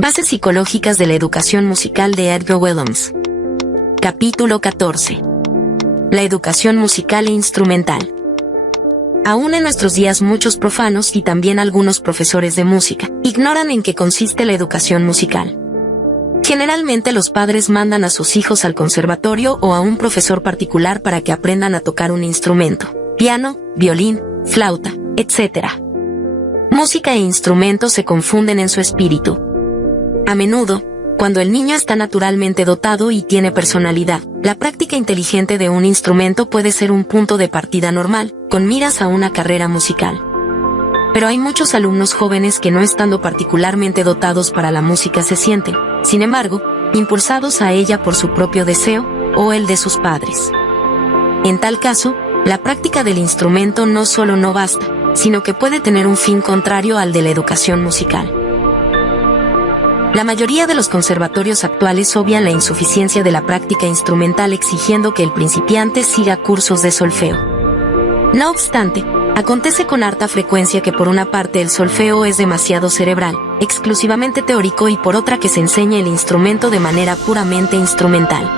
Bases psicológicas de la educación musical de Edgar Willems. Capítulo 14. La educación musical e instrumental. Aún en nuestros días muchos profanos y también algunos profesores de música ignoran en qué consiste la educación musical. Generalmente los padres mandan a sus hijos al conservatorio o a un profesor particular para que aprendan a tocar un instrumento, piano, violín, flauta, etc. Música e instrumentos se confunden en su espíritu. A menudo, cuando el niño está naturalmente dotado y tiene personalidad, la práctica inteligente de un instrumento puede ser un punto de partida normal, con miras a una carrera musical. Pero hay muchos alumnos jóvenes que no estando particularmente dotados para la música se sienten, sin embargo, impulsados a ella por su propio deseo, o el de sus padres. En tal caso, la práctica del instrumento no solo no basta, sino que puede tener un fin contrario al de la educación musical. La mayoría de los conservatorios actuales obvian la insuficiencia de la práctica instrumental exigiendo que el principiante siga cursos de solfeo. No obstante, acontece con harta frecuencia que por una parte el solfeo es demasiado cerebral, exclusivamente teórico, y por otra que se enseña el instrumento de manera puramente instrumental.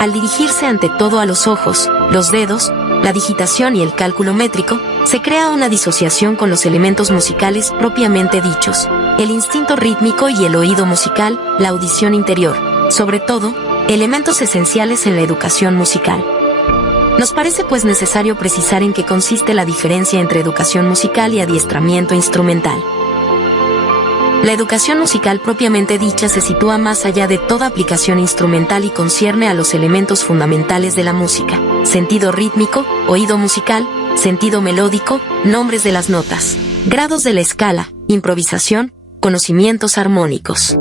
Al dirigirse ante todo a los ojos, los dedos, la digitación y el cálculo métrico, se crea una disociación con los elementos musicales propiamente dichos, el instinto rítmico y el oído musical, la audición interior, sobre todo, elementos esenciales en la educación musical. Nos parece pues necesario precisar en qué consiste la diferencia entre educación musical y adiestramiento instrumental. La educación musical propiamente dicha se sitúa más allá de toda aplicación instrumental y concierne a los elementos fundamentales de la música: sentido rítmico, oído musical, sentido melódico, nombres de las notas, grados de la escala, improvisación, conocimientos armónicos.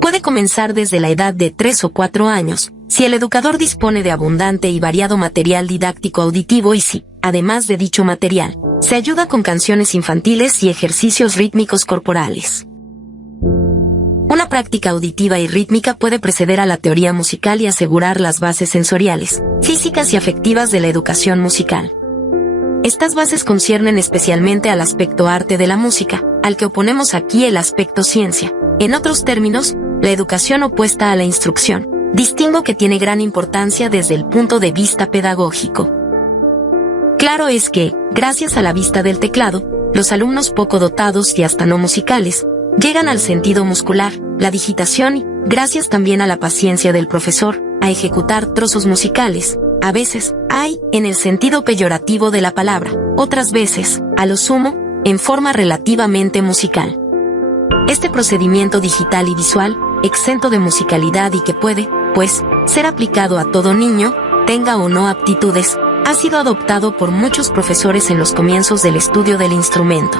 Puede comenzar desde la edad de 3 o 4 años, si el educador dispone de abundante y variado material didáctico auditivo y si, además de dicho material, se ayuda con canciones infantiles y ejercicios rítmicos corporales. Una práctica auditiva y rítmica puede preceder a la teoría musical y asegurar las bases sensoriales, físicas y afectivas de la educación musical. Estas bases conciernen especialmente al aspecto arte de la música, al que oponemos aquí el aspecto ciencia. En otros términos, la educación opuesta a la instrucción. Distingo que tiene gran importancia desde el punto de vista pedagógico. Claro es que, gracias a la vista del teclado, los alumnos poco dotados y hasta no musicales, llegan al sentido muscular, la digitación y, gracias también a la paciencia del profesor, a ejecutar trozos musicales. A veces, hay, en el sentido peyorativo de la palabra, otras veces, a lo sumo, en forma relativamente musical. Este procedimiento digital y visual, exento de musicalidad y que puede, pues, ser aplicado a todo niño, tenga o no aptitudes, ha sido adoptado por muchos profesores en los comienzos del estudio del instrumento.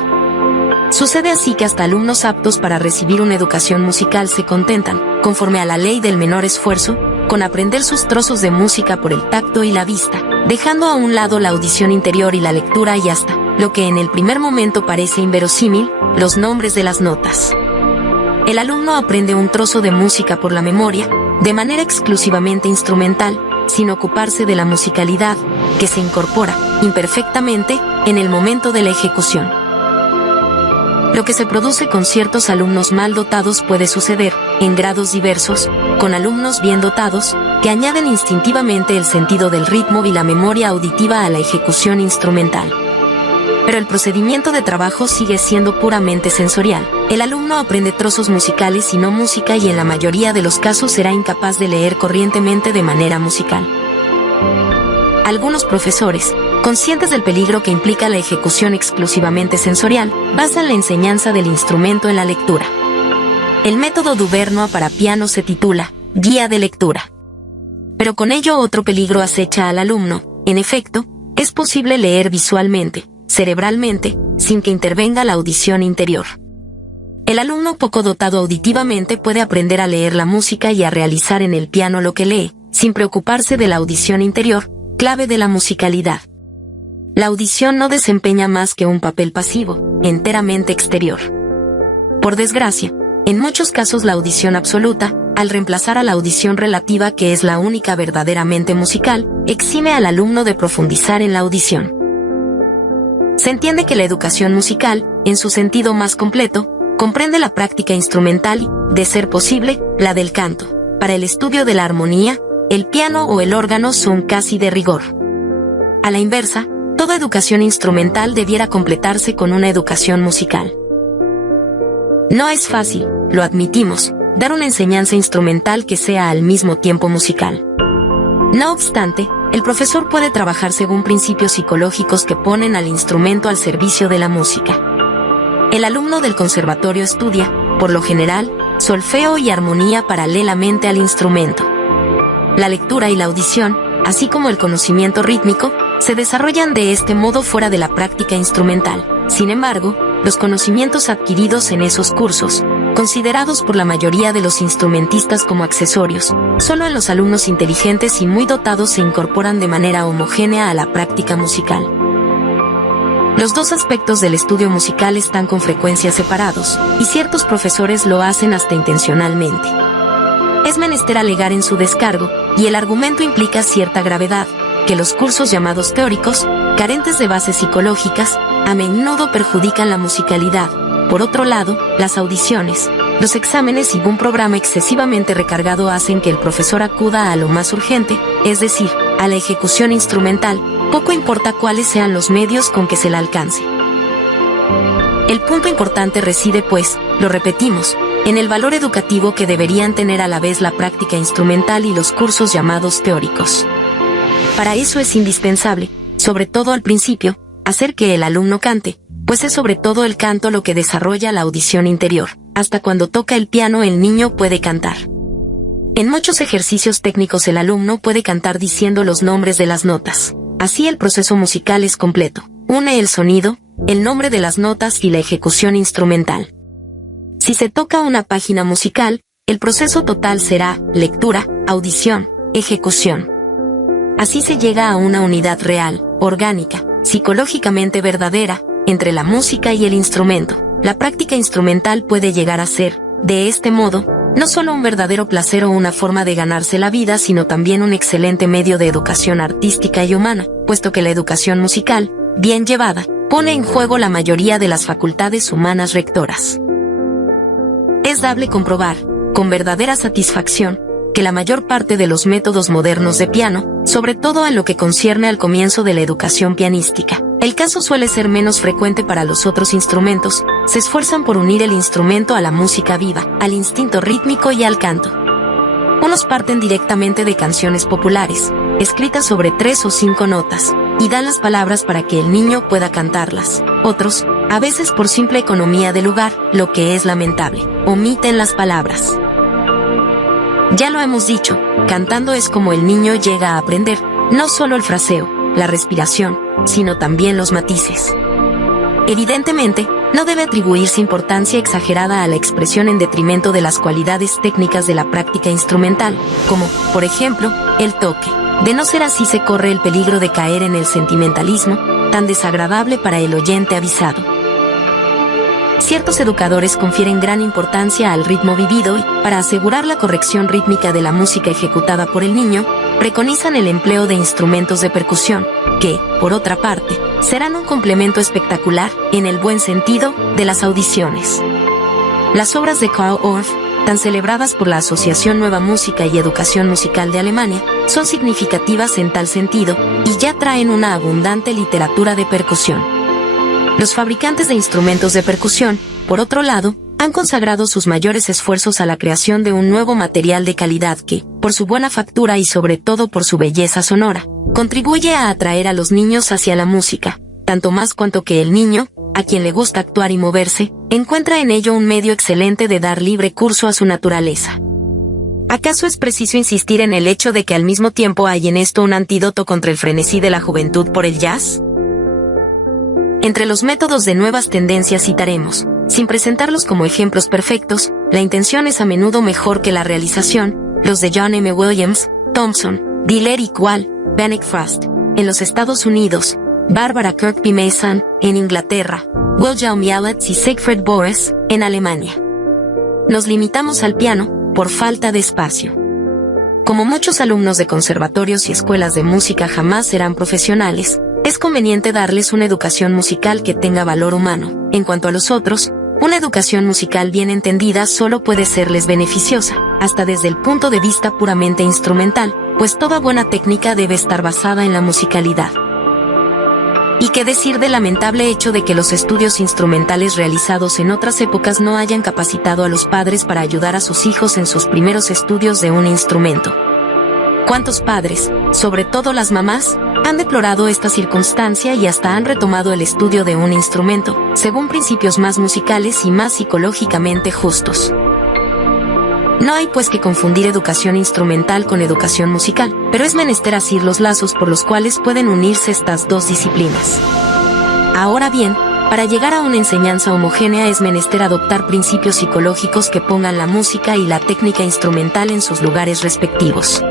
Sucede así que hasta alumnos aptos para recibir una educación musical se contentan, conforme a la ley del menor esfuerzo, con aprender sus trozos de música por el tacto y la vista, dejando a un lado la audición interior y la lectura y hasta, lo que en el primer momento parece inverosímil, los nombres de las notas. El alumno aprende un trozo de música por la memoria, de manera exclusivamente instrumental, sin ocuparse de la musicalidad, que se incorpora, imperfectamente, en el momento de la ejecución. Lo que se produce con ciertos alumnos mal dotados puede suceder, en grados diversos, con alumnos bien dotados, que añaden instintivamente el sentido del ritmo y la memoria auditiva a la ejecución instrumental. Pero el procedimiento de trabajo sigue siendo puramente sensorial. El alumno aprende trozos musicales y no música, y en la mayoría de los casos será incapaz de leer corrientemente de manera musical. Algunos profesores, conscientes del peligro que implica la ejecución exclusivamente sensorial, basan la enseñanza del instrumento en la lectura. El método Duvernois para piano se titula Guía de lectura. Pero con ello otro peligro acecha al alumno. En efecto, es posible leer visualmente, cerebralmente, sin que intervenga la audición interior. El alumno poco dotado auditivamente puede aprender a leer la música y a realizar en el piano lo que lee, sin preocuparse de la audición interior, clave de la musicalidad. La audición no desempeña más que un papel pasivo, enteramente exterior. Por desgracia, en muchos casos la audición absoluta, al reemplazar a la audición relativa, que es la única verdaderamente musical, exime al alumno de profundizar en la audición. Se entiende que la educación musical, en su sentido más completo, comprende la práctica instrumental y, de ser posible, la del canto. Para el estudio de la armonía, el piano o el órgano son casi de rigor. A la inversa, toda educación instrumental debiera completarse con una educación musical. No es fácil, lo admitimos, dar una enseñanza instrumental que sea al mismo tiempo musical. No obstante, el profesor puede trabajar según principios psicológicos que ponen al instrumento al servicio de la música. El alumno del conservatorio estudia, por lo general, solfeo y armonía paralelamente al instrumento. La lectura y la audición, así como el conocimiento rítmico, se desarrollan de este modo fuera de la práctica instrumental. Sin embargo, los conocimientos adquiridos en esos cursos, considerados por la mayoría de los instrumentistas como accesorios, solo en los alumnos inteligentes y muy dotados se incorporan de manera homogénea a la práctica musical. Los dos aspectos del estudio musical están con frecuencia separados, y ciertos profesores lo hacen hasta intencionalmente. Es menester alegar en su descargo, y el argumento implica cierta gravedad, que los cursos llamados teóricos, carentes de bases psicológicas, a menudo perjudican la musicalidad. Por otro lado, las audiciones, los exámenes y un programa excesivamente recargado hacen que el profesor acuda a lo más urgente, es decir, a la ejecución instrumental, poco importa cuáles sean los medios con que se la alcance. El punto importante reside, pues, lo repetimos, en el valor educativo que deberían tener a la vez la práctica instrumental y los cursos llamados teóricos. Para eso es indispensable, sobre todo al principio, hacer que el alumno cante, pues es sobre todo el canto lo que desarrolla la audición interior. Hasta cuando toca el piano el niño puede cantar. En muchos ejercicios técnicos el alumno puede cantar diciendo los nombres de las notas. Así el proceso musical es completo. Une el sonido, el nombre de las notas y la ejecución instrumental. Si se toca una página musical, el proceso total será lectura, audición, ejecución. Así se llega a una unidad real, orgánica, psicológicamente verdadera, entre la música y el instrumento. La práctica instrumental puede llegar a ser, de este modo, no solo un verdadero placer o una forma de ganarse la vida, sino también un excelente medio de educación artística y humana, puesto que la educación musical, bien llevada, pone en juego la mayoría de las facultades humanas rectoras. Es dable comprobar, con verdadera satisfacción, que la mayor parte de los métodos modernos de piano, sobre todo en lo que concierne al comienzo de la educación pianística, el caso suele ser menos frecuente para los otros instrumentos, se esfuerzan por unir el instrumento a la música viva, al instinto rítmico y al canto. Unos parten directamente de canciones populares, escritas sobre 3 o 5 notas, y dan las palabras para que el niño pueda cantarlas. Otros, a veces por simple economía de lugar, lo que es lamentable, omiten las palabras. Ya lo hemos dicho, cantando es como el niño llega a aprender, no solo el fraseo, la respiración, sino también los matices. Evidentemente, no debe atribuirse importancia exagerada a la expresión en detrimento de las cualidades técnicas de la práctica instrumental, como, por ejemplo, el toque. De no ser así se corre el peligro de caer en el sentimentalismo, tan desagradable para el oyente avisado. Ciertos educadores confieren gran importancia al ritmo vivido y, para asegurar la corrección rítmica de la música ejecutada por el niño, preconizan el empleo de instrumentos de percusión, que, por otra parte, serán un complemento espectacular, en el buen sentido, de las audiciones. Las obras de Carl Orff, tan celebradas por la Asociación Nueva Música y Educación Musical de Alemania, son significativas en tal sentido, y ya traen una abundante literatura de percusión. Los fabricantes de instrumentos de percusión, por otro lado, han consagrado sus mayores esfuerzos a la creación de un nuevo material de calidad que, por su buena factura y sobre todo por su belleza sonora, contribuye a atraer a los niños hacia la música, tanto más cuanto que el niño, a quien le gusta actuar y moverse, encuentra en ello un medio excelente de dar libre curso a su naturaleza. ¿Acaso es preciso insistir en el hecho de que al mismo tiempo hay en esto un antídoto contra el frenesí de la juventud por el jazz? Entre los métodos de nuevas tendencias citaremos, sin presentarlos como ejemplos perfectos, la intención es a menudo mejor que la realización, los de John M. Williams, Thompson, Diller y Quall, Vanek Frost, en los Estados Unidos, Barbara Kirkby Mason, en Inglaterra, Wilhelm Yalitz y Siegfried Boris, en Alemania. Nos limitamos al piano, por falta de espacio. Como muchos alumnos de conservatorios y escuelas de música jamás serán profesionales, es conveniente darles una educación musical que tenga valor humano. En cuanto a los otros, Una educación musical bien entendida solo puede serles beneficiosa, hasta desde el punto de vista puramente instrumental, pues toda buena técnica debe estar basada en la musicalidad. Y qué decir del lamentable hecho de que los estudios instrumentales realizados en otras épocas no hayan capacitado a los padres para ayudar a sus hijos en sus primeros estudios de un instrumento. ¿Cuántos padres, sobre todo las mamás, han deplorado esta circunstancia y hasta han retomado el estudio de un instrumento, según principios más musicales y más psicológicamente justos? No hay pues que confundir educación instrumental con educación musical, pero es menester asir los lazos por los cuales pueden unirse estas dos disciplinas. Ahora bien, para llegar a una enseñanza homogénea es menester adoptar principios psicológicos que pongan la música y la técnica instrumental en sus lugares respectivos.